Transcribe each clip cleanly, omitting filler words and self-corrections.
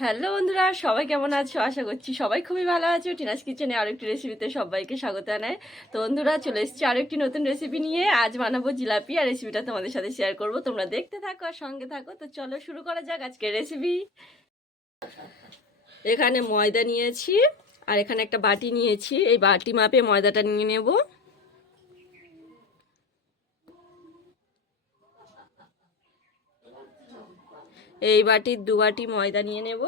Hello বন্ধুরা, সবাই কেমন আছো? আশা করছি সবাই খুবই ভালো আছো। টিনাস কিচেনে আরেকটি রেসিপিতে সবাইকে স্বাগত জানাই। তো বন্ধুরা, চলে এসেছি আরেকটি নতুন রেসিপি নিয়ে। আজ বানাবো জিলাপি, আর রেসিপিটা তোমাদের সাথে শেয়ার করব। তোমরা দেখতে থাকো আর সঙ্গে থাকো। তো চলো শুরু করা যাক আজকের রেসিপি। এখানে ময়দা নিয়েছি, আর এখানে একটা বাটি নিয়েছি। এই বাটি মাপে ময়দাটা নিয়ে নেব। এই বাটির 2 বাটি ময়দা নিয়ে নেব।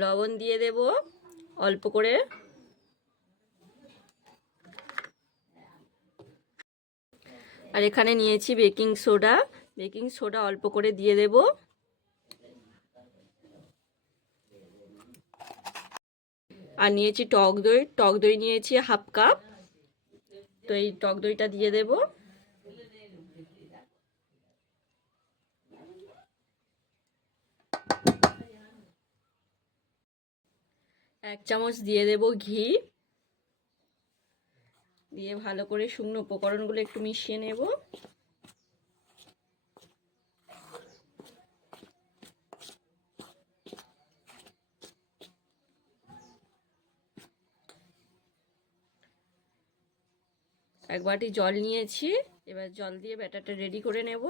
লবণ দিয়ে দেব অল্প করে। আর এখানে নিয়েছি বেকিং সোডা অল্প করে দিয়ে দেব। আর নিয়েছি টক দই নিয়েছি হাফ কাপ। তো এই টক দইটা দিয়ে দেব। 1 চামচ দিয়ে দেব ঘি। দিয়ে ভালো করে শুকনো উপকরণগুলো একটু মিশিয়ে নেব। এক বাটি জল নিয়েছি, এবার জল দিয়ে ব্যাটারটা রেডি করে নেব।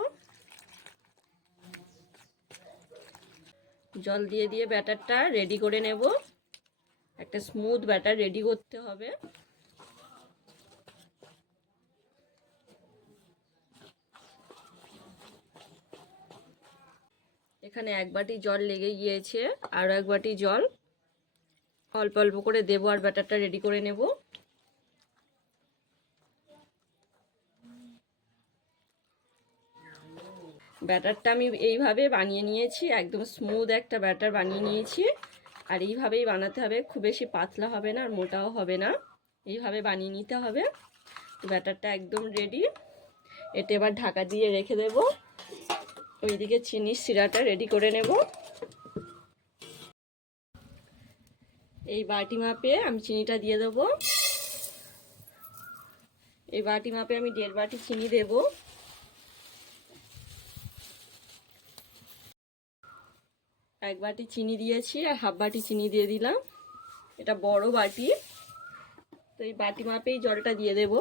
জল দিয়ে ব্যাটারটা রেডি করে নেব। একটা স্মুথ ব্যাটার রেডি করতে হবে। এখানে 1 বাটি জল লেগে গিয়েছে, আরও 1 বাটি জল অল্প অল্প করে দেব, আর ব্যাটারটা রেডি করে নেব। ব্যাটারটা আমি এইভাবে বানিয়ে নিয়েছি, একদম স্মুথ একটা ব্যাটার বানিয়ে নিয়েছি। আর এইভাবেই বানাতে হবে, খুব বেশি পাতলা হবে না আর মোটাও হবে না, এইভাবে বানিয়ে নিতে হবে। তো ব্যাটারটা একদম রেডি। এটা এবার ঢাকা দিয়ে রেখে দেব। ওইদিকে চিনির সিরাটা রেডি করে নেব। এই বাটি মাপে আমি চিনিটা দিয়ে দেবো। এই বাটি মাপে আমি 1.5 বাটি চিনি দেব। এক বাটি চিনি দিয়েছি, আর হাফ বাটি চিনি দিয়ে দিলাম। এটা বড় বাটি। তো এই বাটি মাপেই জলটা দিয়ে দেব।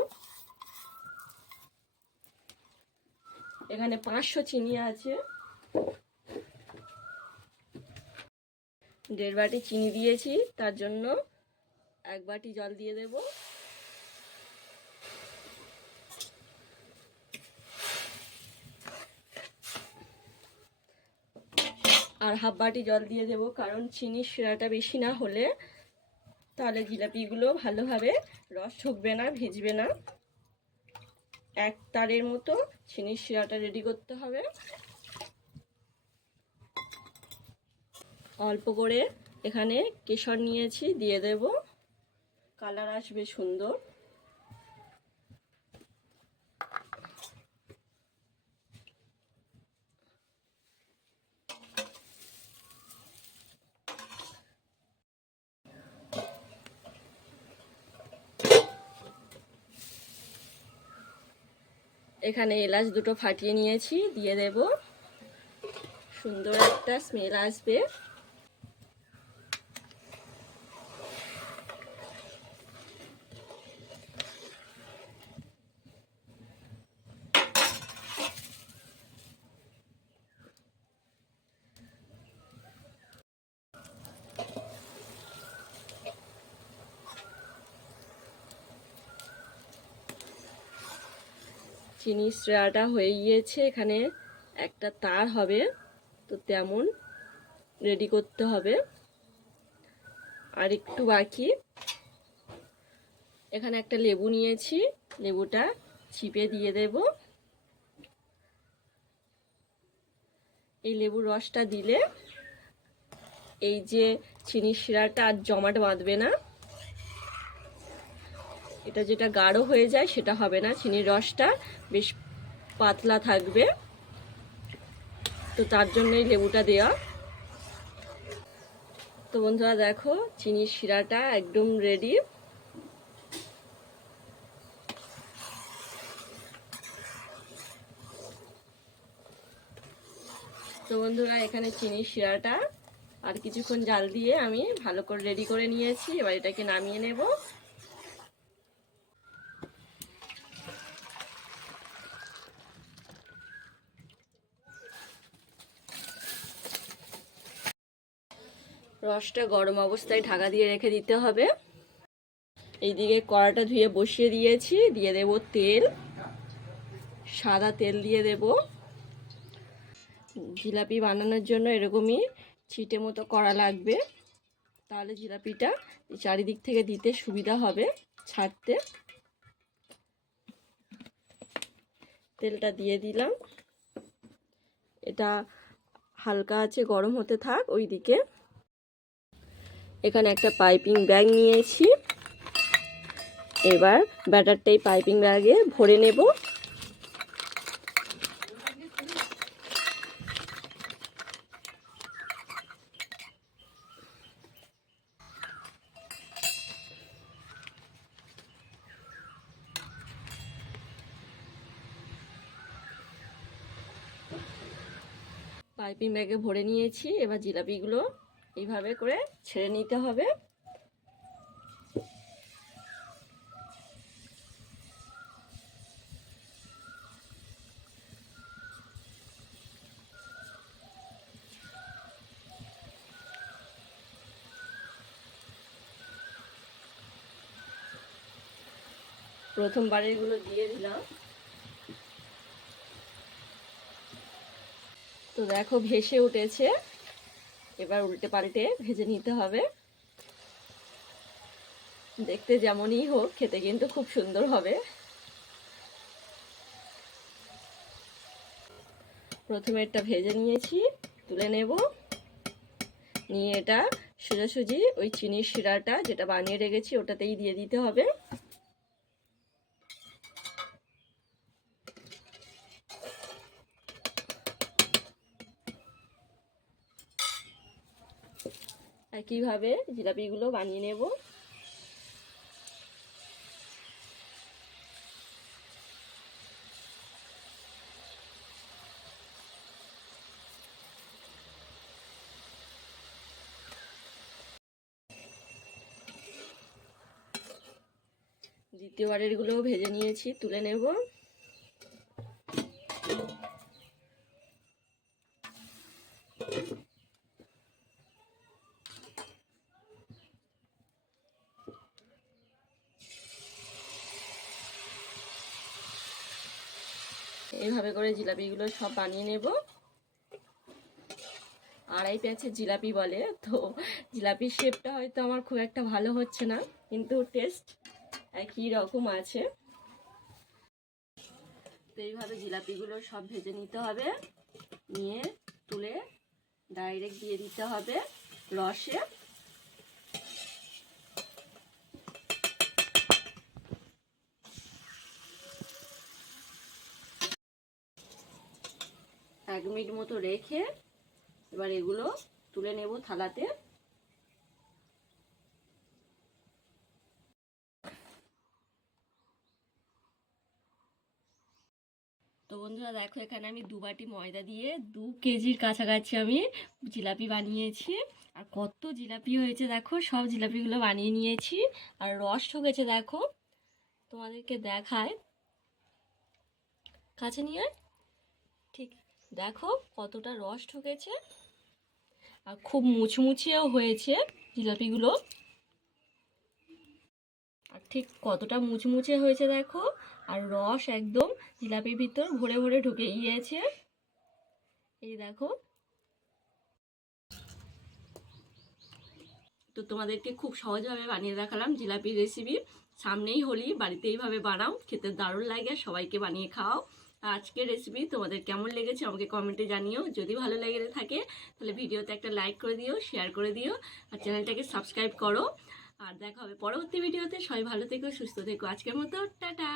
এখানে 500 চিনি আছে। 1.5 বাটি চিনি দিয়েছি, তার জন্য 1 বাটি জল দিয়ে দেব। আর হাফ বাটি জল দিয়ে দেব, কারণ চিনির শিরাটা বেশি না হলে তাহলে জিলাপিগুলো ভালোভাবে রস ঢুকবে না, ভিজবে না। 1 তারের মতো চিনির শিরাটা রেডি করতে হবে। অল্প করে এখানে কেশর নিয়েছি, দিয়ে দেব। কালার আসবে সুন্দর। এখানে এলাচ 2টো ফাটিয়ে নিয়েছি, দিয়ে দেব। সুন্দর একটা স্মেল আসবে। চিনি শিরাটা হয়ে গিয়েছে। এখানে একটা তার হবে, তো তেমন রেডি করতে হবে। আর একটু বাকি। এখানে একটা লেবু নিয়েছি, লেবুটা চিপে দিয়ে দেব। এই লেবুর রসটা দিলে এই যে চিনির শিরাটা আর জমাট বাঁধবে না। এটা যেটা গাঢ় হয়ে যায় সেটা হবে না, চিনির রসটা বেশ পাতলা থাকবে। তো তার জন্যই লেবুটা দেওয়া। তো বন্ধুরা দেখো চিনির শিরাটা একদম রেডি। তো বন্ধুরা এখানে চিনির শিরাটা আর কিছুক্ষণ জাল দিয়ে আমি ভালো করে রেডি করে নিয়েছি। এবার এটাকে নামিয়ে নেব। রসটা গরম অবস্থায় ঢাকা দিয়ে রেখে দিতে হবে। এইদিকে কড়াটা ধুয়ে বসিয়ে দিয়েছি, দিয়ে দেব তেল, সাদা তেল দিয়ে দেব। জিলাপি বানানোর জন্য এরকমই ছিটে মতো করা লাগবে, তাহলে জিলাপিটা চারিদিক থেকে দিতে সুবিধা হবে ছাড়তে। তেলটা দিয়ে দিলাম, এটা হালকা আছে গরম হতে থাক ওইদিকে। এখানে একটা পাইপিং ব্যাগ নিয়েছি, এবার ব্যাটারটাই পাইপিং ব্যাগে ভরে নেব। পাইপিং ব্যাগে ভরে নিয়েছি, এবার জিলাপিগুলো এইভাবে করে ছেড়ে নিতে হবে। প্রথমবারেরগুলো দিয়ে দিলাম। তো দেখো ভেসে উঠেছে, এবার উল্টে পাল্টে ভেজে নিতে হবে। দেখতে যেমনই হোক খেতে কিন্তু খুব সুন্দর হবে। প্রথমে এটা ভেজে নিয়েছি, তুলে নেব। নিয়ে এটা সোজাসুজি ওই চিনির শিরাটা যেটা বানিয়ে রেখেছি ওটাতেই দিয়ে দিতে হবে। একইভাবে জিলাপিগুলো বানিয়ে নেব। দ্বিতীয়বারের গুলোও ভেজে নিয়েছি, তুলে নেব। এইভাবে করে জিলাপিগুলো সব বানিয়ে নেব। আড়াই প্যাঁচের জিলাপি বলে, তো জিলাপির শেপটা হয়তো আমার খুব একটা ভালো হচ্ছে না, কিন্তু টেস্ট একই রকম আছে। তো এইভাবে জিলাপিগুলো সব ভেজে নিতে হবে, নিয়ে তুলে ডাইরেক্ট দিয়ে দিতে হবে রসে। এক মিনিট মতো রেখে এবার এগুলো তুলে নেব থালাতে। তো বন্ধুরা দেখো এখানে আমি 2 বাটি ময়দা দিয়ে 2 কেজির কাছাকাছি আমি জিলাপি বানিয়েছি। আর কত জিলাপি হয়েছে দেখো, সব জিলাপিগুলো বানিয়ে নিয়েছি। আর রস ঠকেছে দেখো, তোমাদেরকে দেখায়, কাছে নিয়ে ঠিক দেখো কতটা রস ঠকেছে। আর খুব মুচমুচিয়েও হয়েছে জিলাপিগুলো, আর ঠিক কতটা মুচমুচে হয়েছে দেখো। আর রস একদম জিলাপির ভিতর ভরে ভরে ঢুকে গিয়েছে, এই দেখো। তো তোমাদেরকে খুব সহজভাবে বানিয়ে দেখালাম জিলাপির রেসিপি। সামনেই হোলি, বাড়িতে এইভাবে বানাও, খেতে দারুণ লাগে, সবাইকে বানিয়ে খাও। আজকের রেসিপি তোমাদের কেমন লেগেছে আমাকে কমেন্টে জানিও। যদি ভালো লেগে থাকে তাহলে ভিডিওতে একটা লাইক করে দিও, শেয়ার করে দিও, আর চ্যানেলটাকে সাবস্ক্রাইব করো। আর দেখা হবে পরবর্তী ভিডিওতে। সবাই ভালো থেকো, সুস্থ থেকো। আজকের মতো টাটা।